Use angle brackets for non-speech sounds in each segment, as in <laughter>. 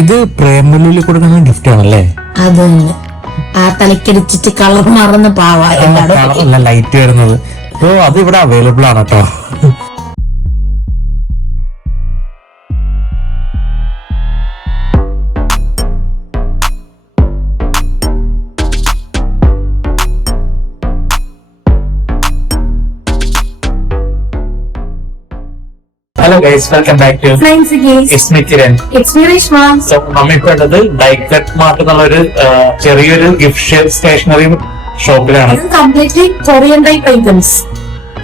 ഇത് പ്രേമലൂലി കൊടുക്കുന്ന ഗിഫ്റ്റ് ആണല്ലേ? അത് ആ തലക്കടിച്ചിട്ട് കളർ മറന്ന് പാവ ലൈറ്റ് വരുന്നത്. ഓ അത് ഇവിടെ അവൈലബിൾ ആണ് കേട്ടോ. Hello guys welcome back to. It's me Kiran it's me Reshma so നമ്മളിപ്പോ ഉള്ളത് ഡൈക്കറ്റ് മാർട്ട് എന്നുള്ള ഒരു ചെറിയൊരു gift stationery ഷോപ്പിലാണ് completely Korean type items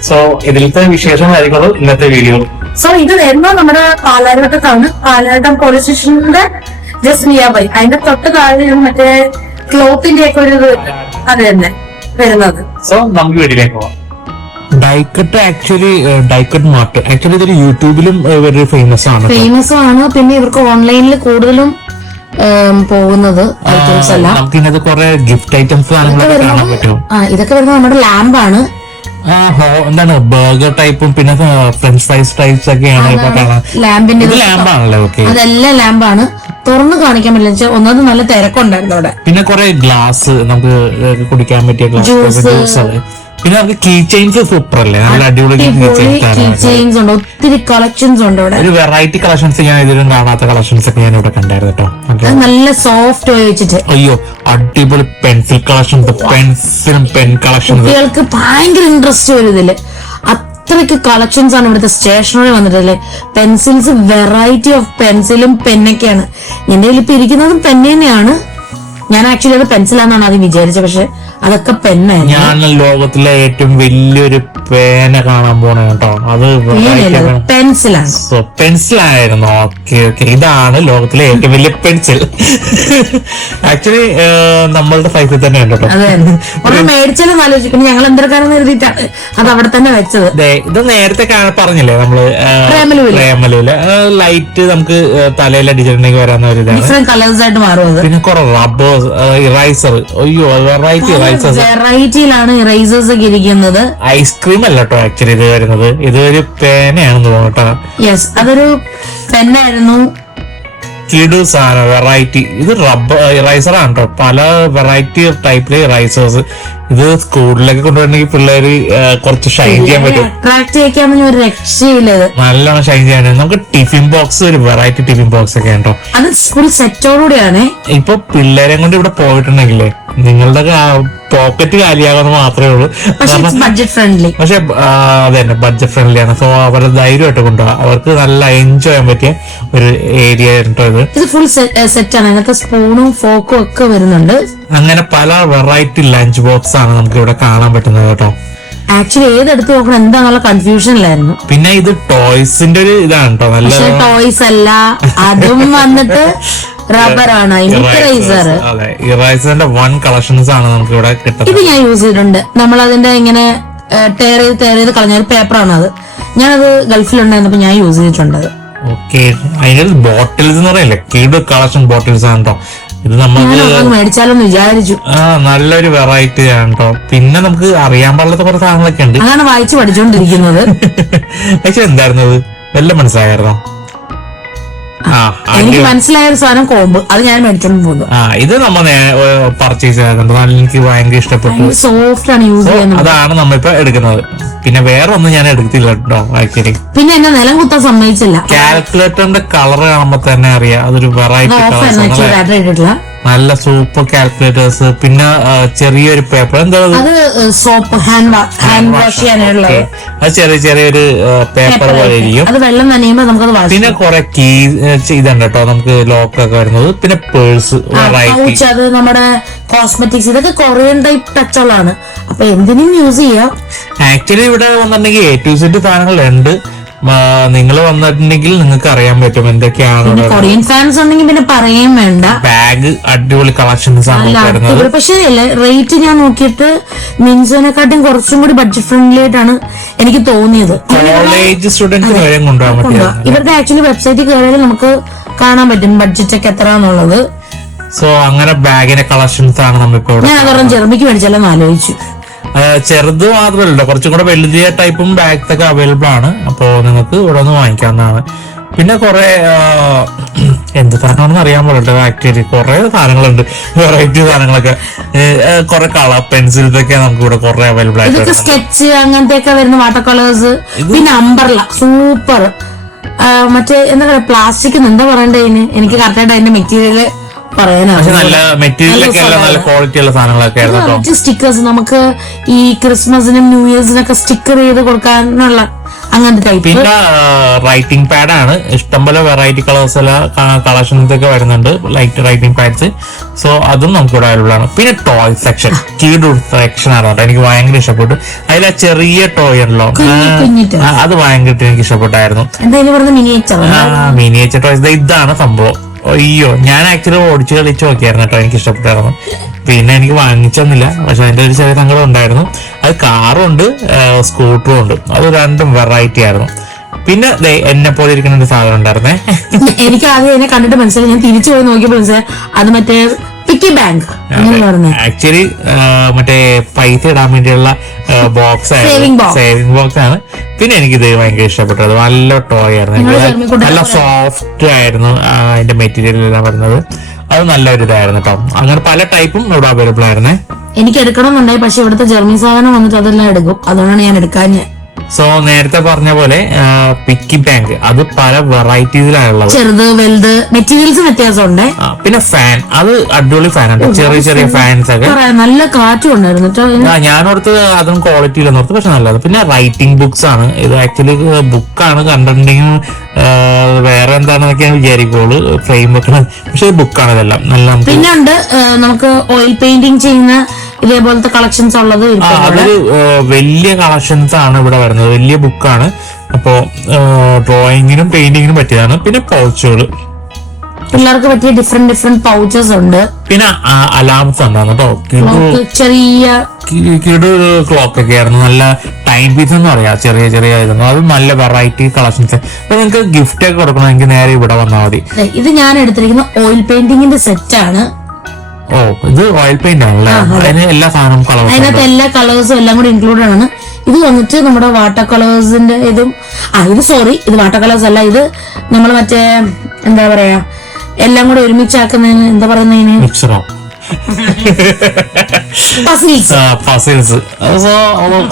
so ഇതിലത്തെ വിശേഷമായിരിക്കും ഇന്നത്തെ വീഡിയോ സോ ഇത് വരുന്നത് നമ്മുടെ പാലാരിവട്ടത്താണ്. പാലാരിവട്ടം പോലീസ് സ്റ്റേഷനിന്റെ ജസ്റ്റ് നിയർ ബൈ അതിന്റെ തൊട്ട് താഴെ മറ്റേ ക്ലോത്തിന്റെ ഒക്കെ ഒരു അത് തന്നെ വരുന്നത്. സോ നമുക്ക് വീഡിയോയിലേക്ക് പോവാം. Diecut actually diecut mart actually ഇതൊരു യൂട്യൂബിലും ഇവരുടെ ഫേമസ് ആണ്. ഫേമസ് ആണ്. പിന്നെ ഇവർക്ക് ഓൺലൈനിൽ കൂടുതലും പോകുന്നത് ഐറ്റംസ് അല്ല. നമുക്ക് ഇന്നത്തെ കുറെ ഗിഫ്റ്റ് ഐറ്റംസ് സാധനങ്ങളൊക്കെ കാണാൻ പറ്റും. ആ ഇതൊക്കെ വരുന്നത് നമ്മുടെ ലാമ്പാണ് എന്താണ് ബർഗർ ടൈപ്പും പിന്നെ ഫ്രഞ്ച് ഫ്രൈസ് ടൈപ്സ് ഒക്കെയാണ് ഇപ്പൊ കാണാൻ. ലാമ്പിന്റെ ലാമ്പാണല്ലോ ഓക്കെ അതെല്ലാം ലാമ്പാണ് തുറന്നു കാണിക്കാൻ പറ്റില്ല. വെച്ചാൽ ഒന്നത് നല്ല തിരക്കുണ്ടായിരുന്നു അവിടെ. പിന്നെ കുറെ ഗ്ലാസ് നമുക്ക് കുടിക്കാൻ പറ്റിയ ഗ്ലാസ്. ജ്യൂസ് പിന്നെ നമുക്ക് കീ ചെയിൻസ് സൂപ്പർ അല്ലേ? നല്ല അടിപൊളി കീ ചെയിൻസ് ഉണ്ട്. ഒത്തിരി കളക്ഷൻസ് ഉണ്ട് ഇവിടെ. ഒരു വെറൈറ്റി കളക്ഷൻസ് ഞാൻ ഇതിലും കാണാത്ത കളക്ഷൻസ് ഒക്കെ ഞാൻ ഇവിടെ കണ്ടായിരുന്നു കേട്ടോ. നല്ല സോഫ്റ്റ് വെച്ചിട്ട്. അയ്യോ അടിപൊളി പെൻസിൽ കളക്ഷൻസ് പെൻസിലും പെൻ കളക്ഷൻസ് കുട്ടികൾക്ക് ഭയങ്കര ഇൻട്രസ്റ്റ് വരും ഇതിൽ. അത്രയ്ക്ക് കളക്ഷൻസ് ആണ് ഇവിടുത്തെ സ്റ്റേഷനറി വന്നിട്ടല്ലേ പെൻസിൽസ് വെറൈറ്റി ഓഫ് പെൻസിലും പെന്നൊക്കെയാണ് എന്റെ കയ്യിൽ ഇപ്പൊ ഇരിക്കുന്നതും പെന്നെ തന്നെയാണ്. ഞാൻ ആക്ച്വലി അത് പെൻസിലാന്നാണ് ആദ്യം വിചാരിച്ചത്. പക്ഷെ അതൊക്കെ പെന്നായിരുന്നു ഞാൻ ലോകത്തിലെ ഏറ്റവും വലിയൊരു പേന കാണാൻ പോണേ കേട്ടോ. അത് പെൻസിലാണ്. പെൻസിൽ ആയിരുന്നു ഓക്കെ ഓക്കെ. ഇതാണ് ലോകത്തിലെ ഏറ്റവും വലിയ പെൻസിൽ. ആക്ച്വലി നമ്മളുടെ സൈസിൽ തന്നെ ഉണ്ട് കേട്ടോ. ഒന്ന് മേടിച്ചാലും ആലോചിക്കണം ഞങ്ങൾ എന്തൊക്കെയാണെന്ന് എഴുതിയിട്ടാണ് അത് അവിടെ തന്നെ വെച്ചത്. ഇത് നേരത്തെ പറഞ്ഞില്ലേ നമ്മൾ. പ്രേമലൂൽ. ലൈറ്റ് നമുക്ക് തലയിൽ അടിച്ചിട്ടുണ്ടെങ്കിൽ വരാവുന്ന ഒരു ഇതാണ്. ഡിഫറെന്റ് കളേഴ്സ് ആയിട്ട് മാറും അത്. പിന്നെ കുറെ റബ്ബേഴ്സ് ഇറൈസർ അയ്യോ വെറൈറ്റി വെറൈറ്റിയിലാണ് ഇറൈസേഴ്സ് ഒക്കെ ഇരിക്കുന്നത്. ഐസ്ക്രീം അല്ല കേട്ടോ ആക്ച്വലി ഇത് വരുന്നത്. ഇത് ഒരു പേനയാണെന്ന് തോന്നുന്നു കേട്ടോ യെസ് അതൊരു പെന്നായിരുന്നു. കിടു സാധനം വെറൈറ്റി ഇത് റബ്ബർ ഇറൈസർ ആണ് കേട്ടോ പല വെറൈറ്റി ടൈപ്പിലെ റൈസേഴ്സ് ഇത് സ്കൂളിലൊക്കെ കൊണ്ടുവരണമെങ്കിൽ പിള്ളേര് കുറച്ച് ഷൈൻ ചെയ്യാൻ പറ്റും. അട്രാക്ട് ചെയ്യിക്കാമെന്ന് ഒരു രക്ഷയില്ല നല്ലോണം ഷൈൻ ചെയ്യാൻ നമുക്ക് ടിഫിൻ ബോക്സ് ഒരു വെറൈറ്റി ടിഫിൻ ബോക്സ് ഒക്കെ ഉണ്ടോ അത് സ്കൂൾ സെറ്റോടുകൂടിയാണ് ഇപ്പൊ പിള്ളേരെ കൊണ്ട് ഇവിടെ പോയിട്ടുണ്ടെങ്കിലേ നിങ്ങളുടെ പോക്കറ്റ് കാലിയാകുന്ന മാത്രമേ ഉള്ളൂ. പക്ഷെ ബഡ്ജറ്റ് ഫ്രണ്ട്ലി പക്ഷെ അതെ തന്നെ ബഡ്ജറ്റ് ഫ്രണ്ട്ലി ആണ്. സോ അവരെ ധൈര്യമായിട്ട് കൊണ്ടുപോകാം. അവർക്ക് നല്ല എൻജോയ് ചെയ്യാൻ പറ്റിയ ഒരു ഏരിയ ഇത്. ഇത് ഫുൾ സെറ്റ് ആണ്. അതിനകത്ത് സ്പൂണും ഫോക്കും ഒക്കെ വരുന്നുണ്ട്. അങ്ങനെ പല വെറൈറ്റി ലഞ്ച് ബോക്സ് ആണ് നമുക്ക് ഇവിടെ കാണാൻ പറ്റുന്നത് കേട്ടോ. ആക്ച്വലി ഏതെടുത്ത് നോക്കണം എന്താന്നുള്ള കൺഫ്യൂഷനിലായിരുന്നു പിന്നെ ഇത് ടോയ്സിന്റെ ഒരു ഇതാണ് കേട്ടോ നല്ല ടോയ്സ് അല്ല അതും വന്നിട്ട് റബ്ബറാണ് ഇറൈസർ അതെ ഇറൈസറിന്റെ വൺ കളക്ഷൻസ് ആണ് നമുക്ക് ഇവിടെ കിട്ടുന്നത് ഇത് ഞാൻ യൂസ് ചെയ്തിട്ടുണ്ട്. നമ്മൾ അതിന്റെ ഇങ്ങനെ ടയർ ചെയ്ത് ടയർ ചെയ്ത് കളഞ്ഞ ഒരു പേപ്പറാണ് അത്. ഞാനത് ഗൾഫിലുണ്ടായിരുന്നപ്പോ ഞാൻ യൂസ് ചെയ്തിട്ടുണ്ട് അത്. ഓക്കെ അതിന്റെ ബോട്ടിൽസ് എന്ന് പറയില്ലേ? കളക്ഷൻ ബോട്ടിൽസ് ആണ് കേട്ടോ ഇത് നമ്മൾ വിചാരിച്ചു. ആ നല്ലൊരു വെറൈറ്റി ആണ് കേട്ടോ പിന്നെ നമുക്ക് അറിയാൻ പാടില്ലാത്ത കുറെ സാധനങ്ങളൊക്കെ ഉണ്ട്. അതാണ് വായിച്ചു പഠിച്ചുകൊണ്ടിരിക്കുന്നത് <laughs> പക്ഷെ എന്തായിരുന്നു അത്? വല്ല മനസ്സിലായിരുന്നോ എനിക്ക് മനസ്സിലായ ഒരു സാധനം കോമ്പ്. അത് ഞാൻ മേടിച്ചോണ്ട് പോകുന്നു. ആ ഇത് നമ്മൾ പർച്ചേസ് ചെയ്തിട്ടുണ്ട്. എനിക്ക് ഭയങ്കര ഇഷ്ടപ്പെട്ടു. സോഫ്റ്റ് ആണ് യൂസ് ചെയ്യുന്നത്. അതാണ് നമ്മളിപ്പോ എടുക്കുന്നത്. പിന്നെ വേറെ ഒന്നും ഞാൻ എടുത്തില്ല കേട്ടോ ആക്ച്വലി പിന്നെ എന്നെ നിലം കുത്താൻ സമ്മതിച്ചില്ല. കാൽക്കുലേറ്ററിന്റെ കളർ കാണുമ്പോ തന്നെ അറിയാം. അതൊരു വെറൈറ്റി നല്ല സൂപ്പർ കാൽക്കുലേറ്റേഴ്സ് പിന്നെ ചെറിയൊരു പേപ്പർ എന്താ അത്? സോപ്പ് ഹാൻഡ് ഹാൻഡ് വാഷ് ചെയ്യാനുള്ള Okay. അത് ചെറിയ ചെറിയൊരു പേപ്പർ പോലെ ഇരിക്കും അത് വെള്ളം നനയുമ്പോ നമുക്ക് പിന്നെ കുറെ കീ ഇതുണ്ട് കേട്ടോ നമുക്ക് ലോക്ക് ഒക്കെ വരുന്നത്. പിന്നെ പേഴ്സ് പൗച്ച് അത് നമ്മുടെ കോസ്മെറ്റിക്സ് ഇതൊക്കെ കൊറിയൻ ടൈപ്പ് ടച്ചുകളാണ് അപ്പൊ എന്തിനും യൂസ് ചെയ്യാം. ആക്ച്വലി ഇവിടെ വന്നിട്ടുണ്ടെങ്കിൽ എ ടു സെറ്റ് സാധനങ്ങളുണ്ട്. നിങ്ങൾ വന്നിട്ടുണ്ടെങ്കിൽ നിങ്ങൾക്ക് അറിയാൻ പറ്റും എന്തൊക്കെയാണ് കൊറിയൻ ഫാൻസ് ഉണ്ടെങ്കിൽ പിന്നെ പറയുകയും വേണ്ട. ബാഗ് അടിപൊളി കളക്ഷൻസ് ആണ് പക്ഷേ റേറ്റ് ഞാൻ നോക്കിയിട്ട് മിൻസോനെക്കാട്ടും കുറച്ചും കൂടി ബഡ്ജറ്റ് ഫ്രണ്ട്ലി ആയിട്ടാണ് എനിക്ക് തോന്നിയത്. കോളേജ് കൊണ്ടുപോകാൻ. ഇവരുടെ ആക്ച്വലി വെബ്സൈറ്റിൽ കയറിയാൽ നമുക്ക് കാണാൻ പറ്റും ബഡ്ജറ്റ് ഒക്കെ എത്ര എന്നുള്ളത് സോ അങ്ങനെ ബാഗിന്റെ കളക്ഷൻസ് ആണ് നമ്മളിപ്പോ ഞാൻ അതൊരെണ്ണം ജെർമിക്ക് മേടിച്ചാലും ആലോചിച്ചു. ചെറുത് മാത്രമല്ല കുറച്ചും കൂടെ വലുതിയ ടൈപ്പും ബാഗ്സ് ഒക്കെ അവൈലബിൾ ആണ്. അപ്പോൾ നിങ്ങൾക്ക് ഇവിടെ ഒന്ന് വാങ്ങിക്കാവുന്നതാണ്. പിന്നെ കുറെ എന്ത് സാധനമാണെന്ന് അറിയാൻ പാടില്ല. ആക്ച്വലി കുറെ സാധനങ്ങളുണ്ട്. വെറൈറ്റി സാധനങ്ങളൊക്കെ. കുറെ കളർ പെൻസിൽസ് ഒക്കെ നമുക്ക് ഇവിടെ കുറെ അവൈലബിൾ ആയിട്ട് സ്കെച്ച് അങ്ങനത്തെ ഒക്കെ വരുന്ന വാട്ടർ കളേഴ്സ് പിന്നെ അമ്പർല സൂപ്പർ മറ്റേ എന്താ പറയാ പ്ലാസ്റ്റിക് എന്താ പറയണ്ടേ എനിക്ക് കറക്റ്റായിട്ട് അതിന്റെ മെറ്റീരിയൽ പറയാനാണ്. സ്റ്റിക്കേഴ്സ് നമുക്ക് ഈ ക്രിസ്മസിനും ന്യൂ ഇയേഴ്സിനൊക്കെ സ്റ്റിക്കർ ചെയ്ത് കൊടുക്കാനുള്ള അങ്ങനത്തെ ടൈപ്പ് പിന്നെ റൈറ്റിംഗ് പാഡാണ് ഇഷ്ടംപോലെ വെറൈറ്റി കളേഴ്സ് എല്ലാം കളക്ഷൻസ് ഒക്കെ വരുന്നുണ്ട്. ലൈറ്റ് റൈറ്റിംഗ് പാഡ്സ് സോ അതും നമുക്ക് ഇവിടെ അവൈലബിൾ ആണ്. പിന്നെ ടോയ് സെക്ഷൻ കീഡ് സെക്ഷൻ ആണ് കേട്ടോ. എനിക്ക് ഭയങ്കര ഇഷ്ടപ്പെട്ടു. അതിൽ ആ ചെറിയ ടോയ് ഉണ്ടല്ലോ. അത് ഭയങ്കരമായിട്ട് എനിക്ക് ഇഷ്ടപ്പെട്ടായിരുന്നു. മിനിയേച്ചർ ടോയ്സ് ഇതാണ് സംഭവം. അയ്യോ ഞാൻ ആക്ച്വലി ഓടിച്ച് കളിച്ച് നോക്കിയായിരുന്നു കേട്ടോ എനിക്ക് ഇഷ്ടപ്പെട്ടായിരുന്നു പിന്നെ എനിക്ക് വാങ്ങിച്ചൊന്നുമില്ല. പക്ഷെ അതിന്റെ ഒരു ചെറിയ സങ്കടം ഉണ്ടായിരുന്നു. അത് കാറും ഉണ്ട് സ്കൂട്ടറും ഉണ്ട്. അത് രണ്ടും വെറൈറ്റി ആയിരുന്നു. പിന്നെ എന്നെ പോലെ ഇരിക്കുന്ന ഒരു സാധനം ഉണ്ടായിരുന്നേ. എനിക്ക് ആദ്യം എന്നെ കണ്ടിട്ട് മനസ്സിലായി. ഞാൻ തിരിച്ചു പോയി നോക്കിയപ്പോൾ മനസ്സിലായി. അത് മറ്റേ പിക്കി ബാങ്ക് ആക്ച്വലി മറ്റേ പൈസ ഇടാൻ വേണ്ടിയുള്ള ബോക്സ് സേവിംഗ് ബോക്സ് ആണ്. പിന്നെ എനിക്ക് ഇത് ഭയങ്കര ഇഷ്ടപ്പെട്ടത്. നല്ല ടോയ് ആയിരുന്നു. നല്ല സോഫ്റ്റ് ആയിരുന്നു അതിന്റെ മെറ്റീരിയൽ എല്ലാം വരുന്നത്. അത് നല്ലൊരു ഇതായിരുന്നു കേട്ടോ. അങ്ങനെ പല ടൈപ്പും ഇവിടെ അവൈലബിൾ ആയിരുന്നേ. എനിക്ക് എടുക്കണം എന്നുണ്ടായി പക്ഷെ ഇവിടുത്തെ ജർമ്മി സാധനം വന്നിട്ട് അതെല്ലാം എടുക്കും. അതുകൊണ്ടാണ് ഞാൻ എടുക്കാൻ സോ നേരത്തെ പറഞ്ഞ പോലെ പിക്കി ബാങ്ക് അത് പല വെറൈറ്റീസിലാണുള്ളത് ചെറുത് വലുത് മെറ്റീരിയൽസ് വ്യത്യാസമുണ്ട്. പിന്നെ ഫാൻ അത് അടിപൊളി ഫാൻ ഉണ്ട്. ചെറിയ ചെറിയ ഫാൻസ് ഒക്കെ. നല്ല കാറ്റും ഉണ്ടായിരുന്നു ഞാനോർത്ത് അതും ക്വാളിറ്റി ഇല്ലെന്ന് ഓർത്ത് പക്ഷെ നല്ലത്. പിന്നെ റൈറ്റിംഗ് ബുക്സ് ആണ്. ഇത് ആക്ച്വലി ബുക്കാണ് കണ്ടിട്ടുണ്ടെങ്കിൽ വേറെ എന്താണെന്നൊക്കെയാണ് വിചാരിക്കുള്ളൂ. ഫ്രെയിം വെക്കണം പക്ഷെ ബുക്കാണ് ഇതെല്ലാം. നല്ല പിന്നെ ഉണ്ട് നമുക്ക് ഓയിൽ പെയിന്റിങ് ചെയ്യുന്ന ഇതേപോലത്തെ കളക്ഷൻസ് ഉള്ളത് അതൊരു വലിയ കളക്ഷൻസ് ആണ് ഇവിടെ വരുന്നത്. വലിയ ബുക്കാണ് അപ്പോ ഡ്രോയിങ്ങിനും പെയിന്റിങ്ങിനും പറ്റിയതാണ്. പിന്നെ പൗച്ചുകൾ പിള്ളേർക്ക് പറ്റിയ ഡിഫറെന്റ് ഡിഫറെന്റ് പൗച്ചസ് ഉണ്ട്. പിന്നെ അലാംസ് ഉണ്ടായിരുന്നു കേട്ടോ ചെറിയ കിടു ക്ലോക്ക് ഒക്കെ ആയിരുന്നു. നല്ല ടൈം പീസ് എന്ന് പറയാം. ചെറിയ ചെറിയ ഇതൊന്നും. അത് നല്ല വെറൈറ്റി കളക്ഷൻസ് അപ്പൊ നിങ്ങൾക്ക് ഗിഫ്റ്റ് ഒക്കെ കൊടുക്കണമെങ്കിൽ നേരെ ഇവിടെ വന്നാൽ മതി. ഇത് ഞാൻ എടുത്തിരിക്കുന്ന ഓയിൽ പെയിന്റിങ്ങിന്റെ സെറ്റ് ആണ്. ഓ ഇത് ഓയിൽ പെയിന്റ് ആണല്ലേ? അതിന് എല്ലാ സാധനവും കളർ അതിനകത്ത് എല്ലാ കളേഴ്സും എല്ലാം കൂടി ഇൻക്ലൂഡഡ് ആണ്. ഇത് വന്നിട്ട് നമ്മുടെ വാട്ടർ കളേഴ്സിന്റെ ഇതും. ആ ഇത് സോറി ഇത് വാട്ടർ കളേഴ്സ് അല്ല. ഇത് നമ്മൾ മറ്റേ എന്താ പറയാ എല്ലാം കൂടെ ഒരുമിച്ചാക്കുന്നതിന് എന്താ പറയുന്നതിന് മിക്സറോ പസിൽസ് പസിൽസ് സോ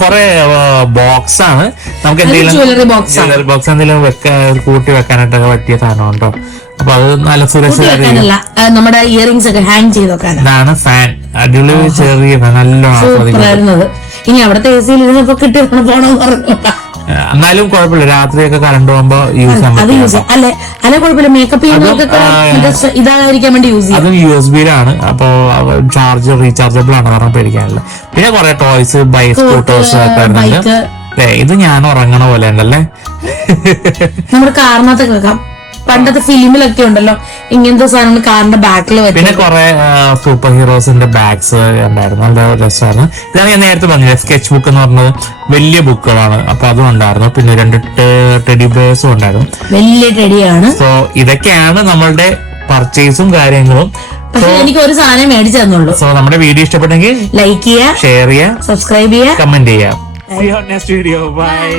കുറെ ബോക്സ് ആണ്. നമുക്ക് എന്തെങ്കിലും. ബോക്സ് എന്തെങ്കിലും കൂട്ടി വെക്കാനായിട്ടൊക്കെ പറ്റിയ സാധനം ഉണ്ടോ അപ്പൊ അത് നല്ല ആ, നമ്മുടെ ഇയറിംഗ്സ് ഒക്കെ ഹാങ് ചെയ്ത് ഇതാണ് ഫാൻ. അടിപൊളി ചെറിയ ഫാൻ നല്ല സൂപ്പർ ഇനി അവിടുത്തെ എ സിയിൽ ഇരുന്നപ്പോ കിട്ടി പോണോ പറഞ്ഞു എന്നാലും കുഴപ്പമില്ല. രാത്രിയൊക്കെ കറണ്ട് പോകുമ്പോ യൂസ് ചെയ്യാൻ അല്ലെ? അല്ലെ കുഴപ്പമില്ല. മേക്കപ്പ് ചെയ്യുന്നവർക്കൊക്കെ ഇതായിരിക്കാൻ വേണ്ടി യൂസ് ചെയ്യാം. അതും യു എസ് ബിയിലാണ് അപ്പോ ചാർജ് റീചാർജബിൾ ആണ്. കാരണം പേടിക്കാനില്ല. പിന്നെ കുറെ ടോയ്സ് ബൈക്ക് സ്കൂട്ടേഴ്സ് ഒക്കെ വരുന്നുണ്ട്. ഇത് ഞാൻ ഉറങ്ങണ പോലെ ഉണ്ടല്ലേ? നമ്മുടെ കാറിനകത്ത് വെക്കാം. പണ്ടത്തെ ഫിലിമിലൊക്കെ ഉണ്ടല്ലോ ഇങ്ങനത്തെ സാധനങ്ങൾ കാറിന്റെ ബാക്കിൽ വരും പിന്നെ കുറെ സൂപ്പർ ഹീറോസിന്റെ ബാഗ്സ് ഉണ്ടായിരുന്നു. നല്ല രസമാണ്. ഇതാണ് ഞാൻ നേരത്തെ പറഞ്ഞത് സ്കെച്ച് ബുക്ക് എന്ന് പറഞ്ഞത് വലിയ ബുക്കുകളാണ് അപ്പൊ അതും ഉണ്ടായിരുന്നു. പിന്നെ രണ്ട് ടെഡി ബേഴ്സും ഉണ്ടായിരുന്നു. വലിയ ടെഡിയാണ് സോ ഇതൊക്കെയാണ് നമ്മളുടെ പർച്ചേസും കാര്യങ്ങളും. പക്ഷെ എനിക്ക് ഒരു സാധനം മേടിച്ചു തന്നുള്ളൂ സോ നമ്മുടെ വീഡിയോ ഇഷ്ടപ്പെട്ടെങ്കിൽ ലൈക്ക് ചെയ്യുക ഷെയർ ചെയ്യുക സബ്സ്ക്രൈബ് ചെയ്യുക. കമന്റ് ചെയ്യാം നെക്സ്റ്റ് വീഡിയോ ബൈ